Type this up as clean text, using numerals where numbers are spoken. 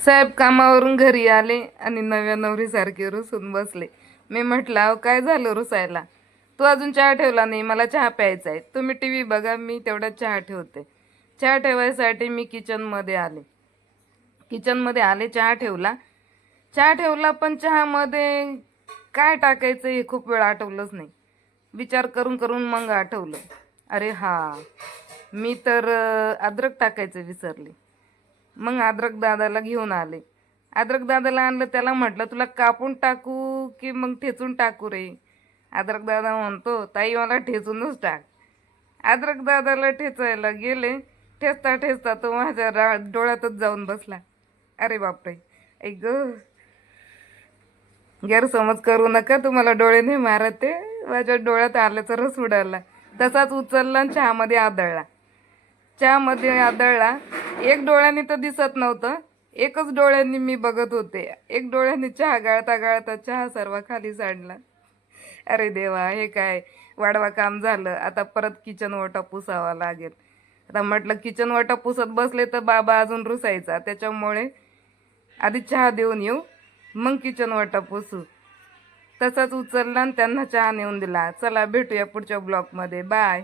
साहेब कामावरून घरी आले आणि नव्या नवरीसारखे रुसून बसले. मी म्हटलं, अहो काय झालं रुसायला? तू अजून चहा ठेवला नाही, मला चहा प्यायचा आहे. तुम्ही टी व्ही बघा, मी तेवढा चहा ठेवते. चहा ठेवायसाठी मी किचनमध्ये आले, चहा ठेवला. पण चहामध्ये काय टाकायचं हे खूप वेळ आठवलंच नाही. विचार करून करून मग आठवलं, अरे हा, मी तर अद्रक टाकायचं विसरले. मग अद्रक दादाला घेऊन आले. अद्रक दादाला आणलं, त्याला म्हटलं तुला कापून टाकू की मग ठेचून टाकू रे? अद्रक दादा म्हणतो, ताई मला ठेचूनच टाक. अद्रक दादाला ठेचायला गेले. ठेचता ठेचता तो माझ्या डोळ्यातच जाऊन बसला. अरे बापरे, ऐक ग, गैरसमज करू नका, तुम्हाला डोळे नाही मारत ते. माझ्या डोळ्यात आल्याचा रस उडाला. तसाच उचलला आणि चहामध्ये आदळला. एक डोळ्याने तर दिसत नव्हतं, एकच डोळ्यांनी मी बघत होते. एक डोळ्याने चहा गाळता गाळता चहा सर्व खाली सांडला. अरे देवा, हे काय वाढवा काम झालं. आता परत किचन ओटा पुसावा लागेल. आता म्हटलं किचन ओटा पुसत बसले तर बाबा अजून रुसायचा, त्याच्यामुळे आधी चहा देऊन येऊ, मग किचन ओटा पुसू. तसाच उचलला आणि त्यांना चहा नेऊन दिला. चला भेटूया पुढच्या ब्लॉगमध्ये. बाय.